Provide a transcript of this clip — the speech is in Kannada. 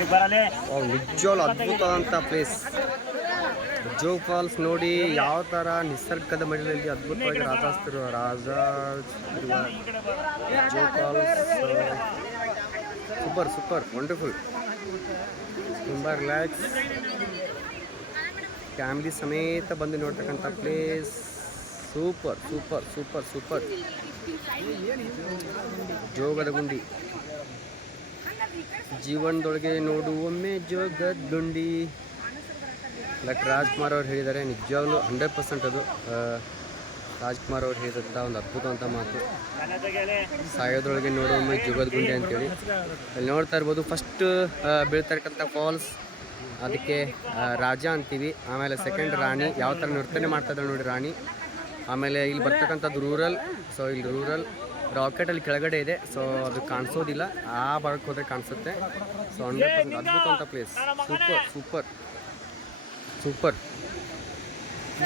ನಿಜವಾಗ್ಲೂ ಅದ್ಭುತವಾದಂಥ ಪ್ಲೇಸ್. ಜೋಗ್ ಫಾಲ್ಸ್ ನೋಡಿ ಯಾವ ಥರ ನಿಸರ್ಗದ ಮಡಿಲಲ್ಲಿ ಅದ್ಭುತವಾಗಿ ಜೋಗ್ ಫಾಲ್ಸ್ ಸೂಪರ್ ವಂಡರ್ಫುಲ್. ತುಂಬ ರಿಲ್ಯಾಕ್ಸ್ ಫ್ಯಾಮಿಲಿ ಸಮೇತ ಬಂದು ನೋಡ್ತಕ್ಕಂಥ ಪ್ಲೇಸ್. ಸೂಪರ್. ಜೋಗದ ಗುಂಡಿ ಜೀವನದೊಳಗೆ ನೋಡುವೊಮ್ಮೆ ಜೋಗದ ಗುಂಡಿ. ಡಾಕ್ಟರ್ ರಾಜ್ಕುಮಾರ್ ಅವ್ರು ಹೇಳಿದ್ದಾರೆ, ನಿಜವಾಗ್ಲೂ 100% ಅದು ರಾಜ್ಕುಮಾರ್ ಅವ್ರು ಹೇಳಿದಂಥ ಒಂದು ಅದ್ಭುತವಂತ ಮಾತು. ಸಾಯೋದ್ರೊಳಗೆ ನೋಡುವೊಮ್ಮೆ ಜೋಗದ ಗುಂಡಿ ಅಂತೇಳಿ ಅಲ್ಲಿ ನೋಡ್ತಾ ಇರ್ಬೋದು. ಫಸ್ಟ್ ಬೀಳ್ತಕ್ಕಂಥ ಫಾಲ್ಸ್ ಅದಕ್ಕೆ ರಾಜ ಅಂತೀವಿ. ಆಮೇಲೆ ಸೆಕೆಂಡ್ ರಾಣಿ, ಯಾವ ಥರ ನರ್ತನೆ ಮಾಡ್ತಾಯಿದ್ದಾರೆ ನೋಡಿ ರಾಣಿ. ಆಮೇಲೆ ಇಲ್ಲಿ ಬರ್ತಕ್ಕಂಥದ್ದು ರೂರಲ್. ಸೊ ಇಲ್ಲಿ ರೂರಲ್ ರಾಕೆಟಲ್ಲಿ ಕೆಳಗಡೆ ಇದೆ, ಸೊ ಅದು ಕಾಣಿಸೋದಿಲ್ಲ. ಆ ಭಾಗಕ್ಕೆ ಹೋದರೆ ಕಾಣಿಸುತ್ತೆ. ಸೊ 100% ಅದ್ಭುತ ಅಂತ ಪ್ಲೇಸ್. ಸೂಪರ್